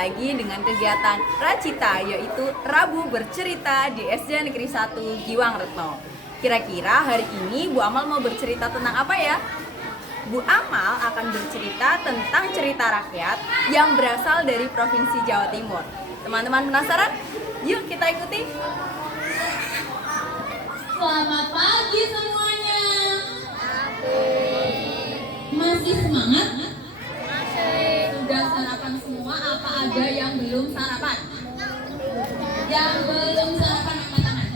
lagi dengan kegiatan Racita, yaitu Rabu Bercerita di SD Negeri 1 Giwang Retno. Kira-kira hari ini Bu Amal mau bercerita tentang apa ya? Bu Amal akan bercerita tentang cerita rakyat yang berasal dari Provinsi Jawa Timur. Teman-teman penasaran? Yuk kita ikuti. Selamat pagi semuanya. Masih semangat? Sudah sarapan semua? Apa ada yang belum sarapan? Yang belum sarapan angkat tangan.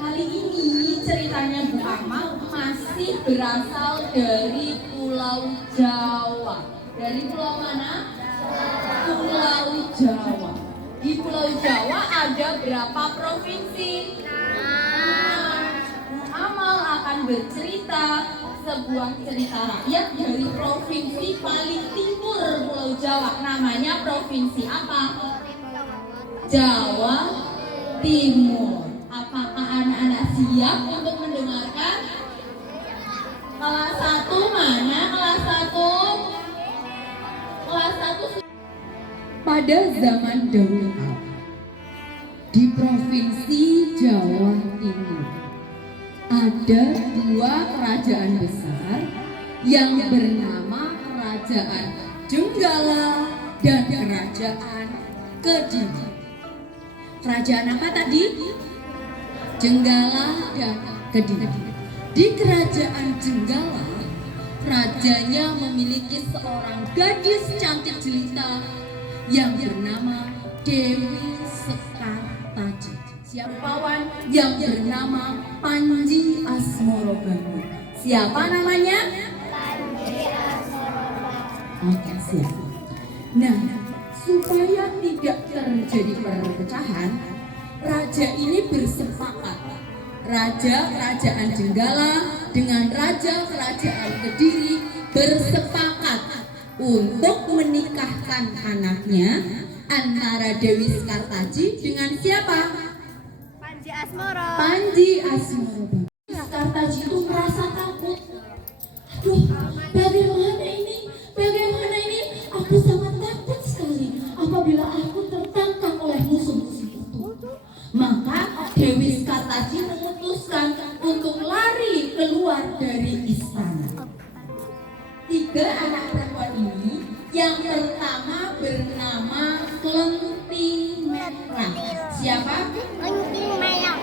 Kali ini ceritanya Bu Amal masih berasal dari Pulau Jawa. Dari pulau mana? Pulau Jawa. Di Pulau Jawa ada berapa provinsi? Bu Amal akan bercerita sebuah cerita rakyat dari provinsi paling timur Pulau Jawa. Namanya provinsi apa? Jawa Timur. Apakah anak-anak siap untuk mendengarkan? Kelas 1 mana? Kelas 1? Kelas 1. Pada zaman dahulu di provinsi Jawa Timur ada dua kerajaan besar yang bernama Kerajaan Jenggala dan Kerajaan Kediri. Kerajaan apa tadi? Jenggala dan Kediri. Di Kerajaan Jenggala, rajanya memiliki seorang gadis cantik jelita yang bernama Dewi Sekartaji. Siapawan yang bernama Panji Asmorobangun. Siapa namanya? Panji Asmorobangun. Oke, siap. Nah, supaya tidak terjadi perpecahan, raja ini bersepakat. Raja Kerajaan Jenggala dengan Raja Kerajaan Kediri bersepakat untuk menikahkan anaknya antara Dewi Sekartaji dengan siapa? Panji Asmoro. Panji Asmoro. Sekartaji itu merasa takut. Aduh, bagaimana ini? Bagaimana ini? Aku sangat takut sekali apabila aku tertangkap oleh musuh-musuh itu. Maka Dewi Sekartaji memutuskan untuk lari keluar dari istana. Tiga anak perempuan ini, yang pertama bernama Kelenting Merah. Siapa? Kelenting Merah.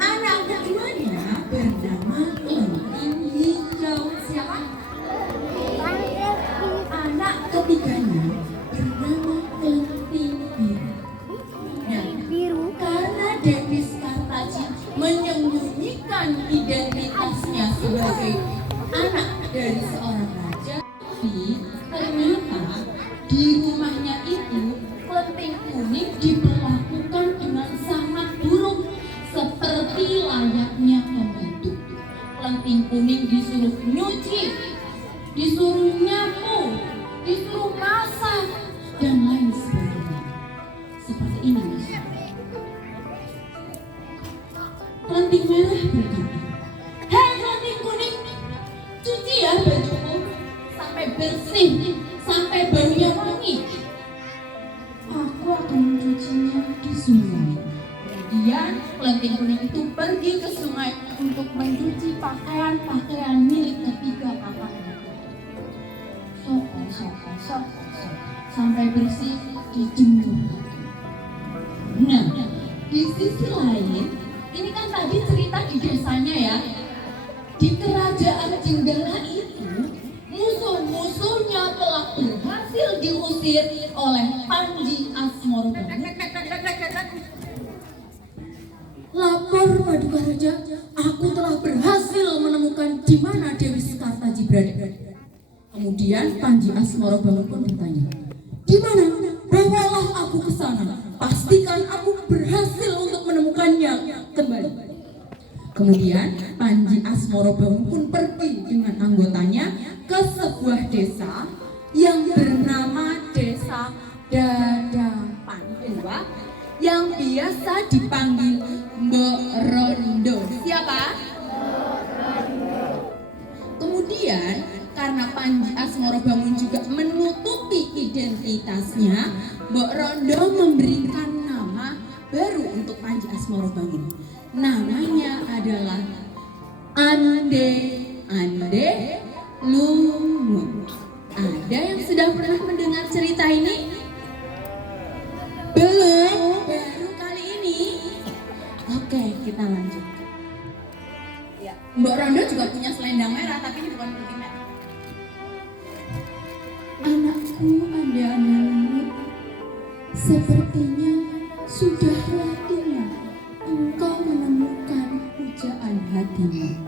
Anak keduanya bernama Kelenting Hijau. Siapa? Anak ketiganya bernama Kelenting Biru. Nah, karena Dewi Sekartaji menyembunyikan identitasnya sebagai anak dari seorang raja, tapi ternyata di rumahnya itu Kelenting Kuning diperlakukan dengan sangat buruk seperti layaknya pembantu. Kelenting Kuning disuruh nyuci, disuruh nyapu, disuruh masak, dan lain sebagainya. Seperti ini misalnya. Kelenting Merah berkata, "Hei Kelenting Kuning, cuci ya bajuku sampai bersih, sampai baunya wangi. Aku akan mencucinya di sungai." Kemudian Kelenting Kuning itu pergi ke sungai untuk mencuci pakaian-pakaian milik ketiga kakaknya. Sok, sampai bersih dijemur. Nah, di sisi lain, ini kan tadi cerita di desanya ya. Di Kerajaan Jenggala itu, musuh-musuhnya telah berhasil diusir oleh Panji Asmorobangun. Lapor Paduka Raja, aku telah berhasil menemukan di mana Dewi Sekartaji berada. Kemudian Panji Asmorobangun pun bertanya, "Di mana? Bawalah aku ke sana. Pastikan aku berhasil untuk menemukannya kembali." Kemudian Panji Asmorobangun pun pergi dengan anggotanya ke sebuah desa yang bernama Desa Dadapan Tua, yang biasa dipanggil Mbok Rondo. Siapa? Kemudian karena Panji Asmorobangun juga menutupi identitas aktivitasnya, Mbok Rondo memberikan nama baru untuk Panji Asmorobangun. Namanya adalah Ande Lumut. Ada yang sudah pernah mendengar cerita ini? Belum? Baru kali ini? Oke, kita lanjut. Ya. Mbok Rondo juga punya selendang merah, tapi ini bukan putih merah. Anakku Ande Lumut, sepertinya sudah waktunya engkau menemukan pujaan hatimu.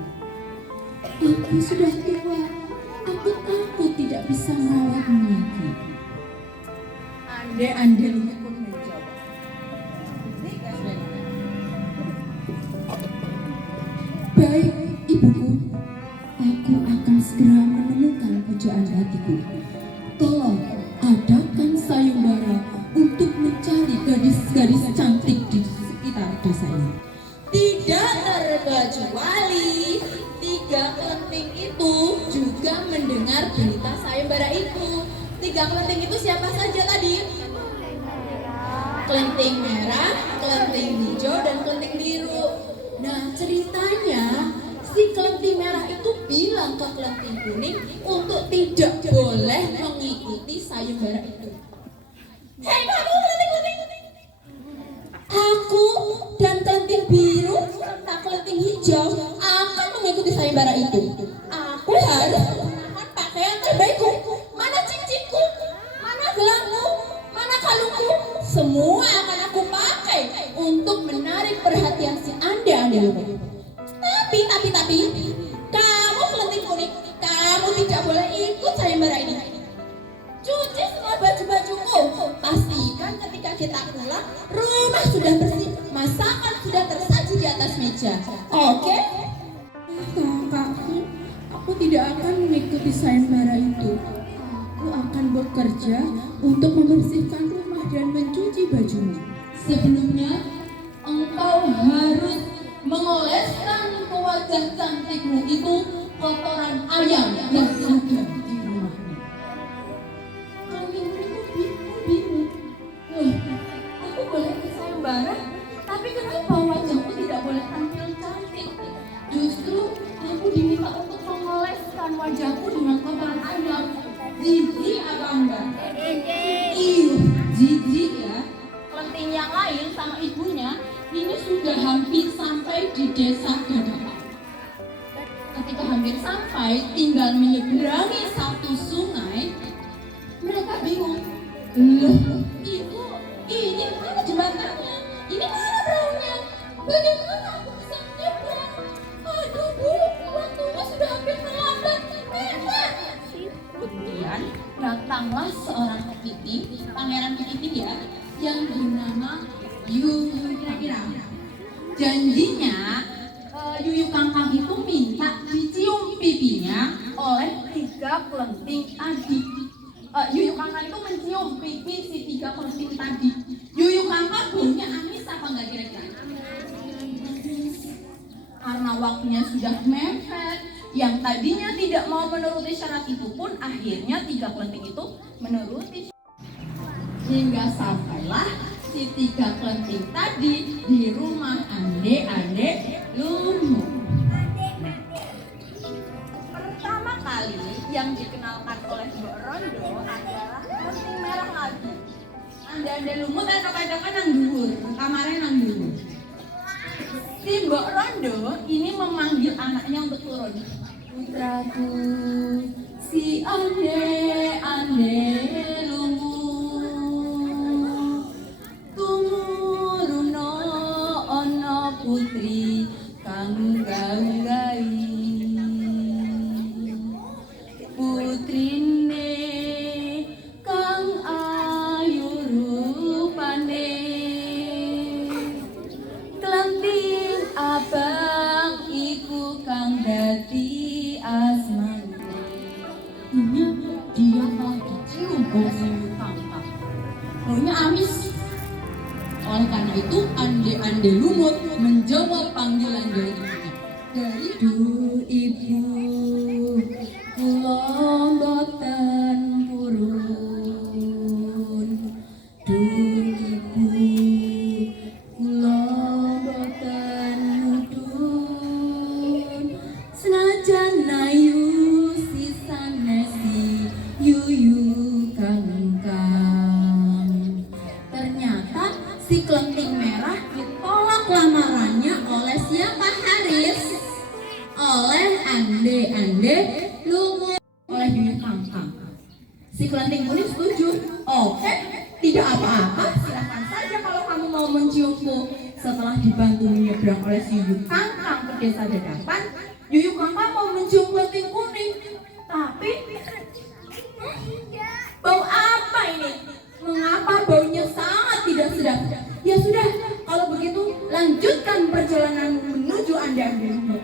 Aku sudah tua, aku takut tidak bisa merawatmu lagi. Ande Lumut pun menjawab. Baik, ibuku, aku akan segera menemukan pujaan hatiku. Tolong adakan sayembara untuk mencari gadis-gadis cantik di sekitar desa ini. Tidak terkecuali 3 kelenting itu juga mendengar berita sayembara itu. 3 kelenting itu siapa saja tadi? Kelenting merah, kelenting hijau, dan kelenting biru. Nah, ceritanya si kelenting merah itu bilang ke kelenting kuning untuk tidak boleh mengikuti sayembara itu. Hei kamu kelenting kuning, aku dan kelenting biru serta kelenting hijau akan mengikuti sayembara itu. Aku harus mengenakan pakaian terbaikku. Mana cincinku? Mana gelangku? Mana kalungku? Semua akan aku pakai untuk menarik perhatian si Ande Lumut. Tapi kamu kelenting kuning, kamu tidak boleh ikut sayembara ini. Cuci semua baju-bajuku. Pastikan ketika kita pulang, rumah sudah bersih, masakan sudah tersaji di atas meja. Oke? Kakakku, aku tidak akan mengikuti sayembara itu. Aku akan bekerja untuk membersihkan rumah dan mencuci bajumu. Sebelumnya, engkau harus mengoleskan ke wajah cantikmu itu kotoran ayam yang ada di rumahmu. Bingung. Loh, aku boleh ikut sayembara, tapi kenapa wajahku tidak boleh tampil cantik? Justru aku diminta untuk mengoleskan wajahku dengan kotoran ayam. Jijik apa enggak? Jijik ya. Kelenting yang lain sama ibunya ini sudah hampir sampai di desa Gadapak. Ketika hampir sampai, tinggal menyeberangi satu sungai, mereka bingung. Loh, ibu, ini mana jembatannya? Ini mana perahunya? Bagaimana aku bisa menyeberang? Aduh bu, waktunya sudah hampir terlambat. Kemudian datanglah seorang kepiting, pangeran kepiting ya, yang bernama Yuyu kira-kira. Janjinya Yuyu Kangkang itu minta dicium pipinya oleh 3 kelenting tadi. Yuyu Kangkang itu mencium pipi si 3 kelenting tadi. Yuyu Kangkang baunya amis apa enggak kira-kira? Karena waktunya sudah mepet, yang tadinya tidak mau menuruti syarat itu pun akhirnya 3 kelenting itu menuruti. Hingga sampailah si 3 kelenting tadi di rumah Ande Lumut. Pertama kali yang dikenalkan oleh Mbok Rondo adalah kelenting merah lagi. Ande Lumut kan kadang-kadang nang dhuwur, kamarnya nang dhuwur. Si Mbok Rondo ini memanggil anaknya untuk turun. Putraku, si Ande Lumut, tumuruna ana putri kang ganggai. Putrine kang ayu rupane, kelenting abang iku kang dadi asmane. Dia mau dicium oleh Yuyu Kangkang. Baunya amis. Oleh karena itu Ande Lumut menjawab panggilan dari ibunya. Duh ibu, kula mboten purun. lamarannya oleh siapa Haris? Oleh Ande Lumut, oleh Yuyu Kangkang. Si Kelenting Kuning setuju. Oke, tidak apa-apa, silahkan saja kalau kamu mau menciumku. Setelah dibantu menyeberang oleh si Yuyu Kangkang ke desa Dadapan, Yuyu Kangkang mau mencium Kelenting Kuning. Tapi bau apa ini? Mengapa baunya sangat tidak sedap? Ya sudah, kalau begitu lanjutkan perjalanan menuju Ande Lumut.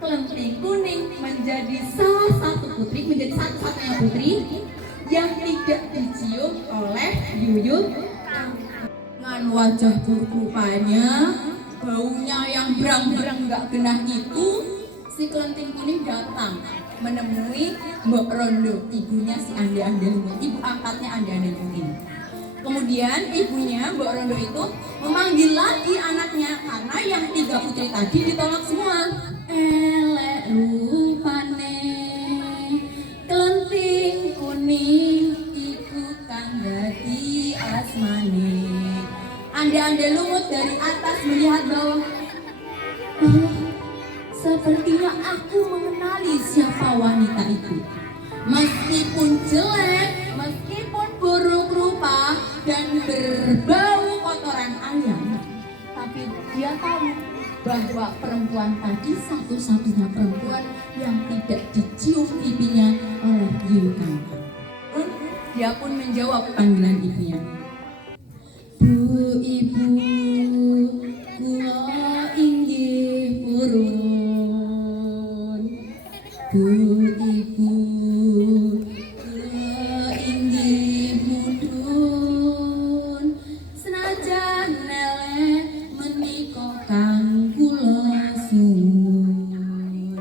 Kelenting Kuning menjadi salah satu putri, menjadi satu-satunya putri yang tidak dicium oleh Yuyu. Dengan wajah buruk rupanya, baunya yang berang-berang gak genah itu, si Kelenting Kuning datang menemui Mbok Rondo, ibunya si Ande Lumut, ibu angkatnya Ande Lumut ini. Kemudian ibunya Mbok Rondo itu memanggil lagi anaknya karena yang 3 putri tadi ditolak semua. Elek rupane Kelenting Kuning iku kang dadi asmane. Ande Lumut dari atas melihat bawah. Sepertinya aku mengenali siapa wanita itu. Meskipun jelek, meskipun buruk rupa dan berbau kotoran ayam, tapi dia tahu bahwa perempuan tadi satu-satunya perempuan yang tidak dicium pipinya oleh Yuyu Kangkang. Dia pun menjawab panggilan ibunya. Bu ibu, kula inggih purun. Bu ibu, kula inggih mudhun. Senajan elek menika kang kula suwun.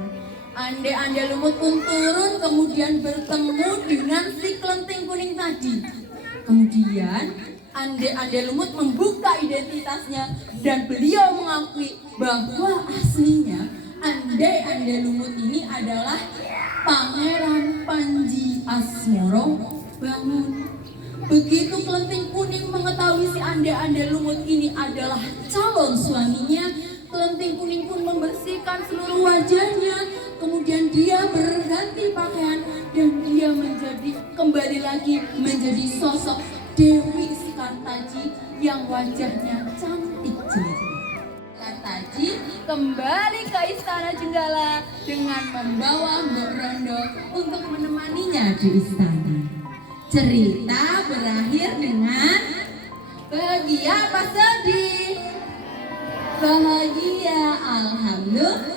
Ande Lumut pun turun kemudian bertemu dengan si Kelenting Kuning tadi. Kemudian Ande Lumut membuka identitasnya dan beliau mengakui bahwa aslinya Ande Lumut ini adalah Pangeran Panji Asmoro Bangun. Begitu Kelenting Kuning mengetahui si Ande Lumut ini adalah calon suaminya, Kelenting Kuning pun membersihkan seluruh wajahnya. Kemudian dia berganti pakaian dan dia kembali lagi menjadi sosok Dewi Sekartaji yang wajahnya cantik jelita. Sekartaji kembali ke Istana Jenggala dengan membawa Mbok Rondo untuk menemaninya di istana. Cerita berakhir dengan bahagia apa sedih? Bahagia, alhamdulillah.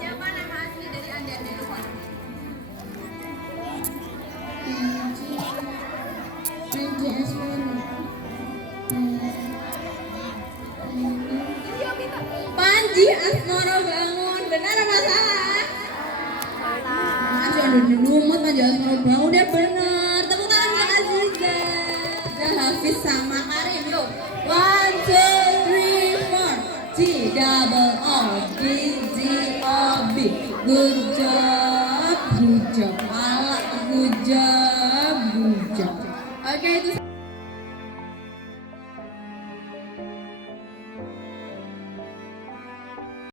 Siapa nama asli dari Ande Lumut? Panji Asmoro. Panji Asmoro Bangun, benar apa salah? Masih ada Lumut, Panji Asmoro Bangun, udah benar. Tepuk tangan buat Aziza. Udah Hafiz sama Karim, yuk. 1, 2, 3, 4. G double O B G O B. Good job, good job. Good job. Oke, itu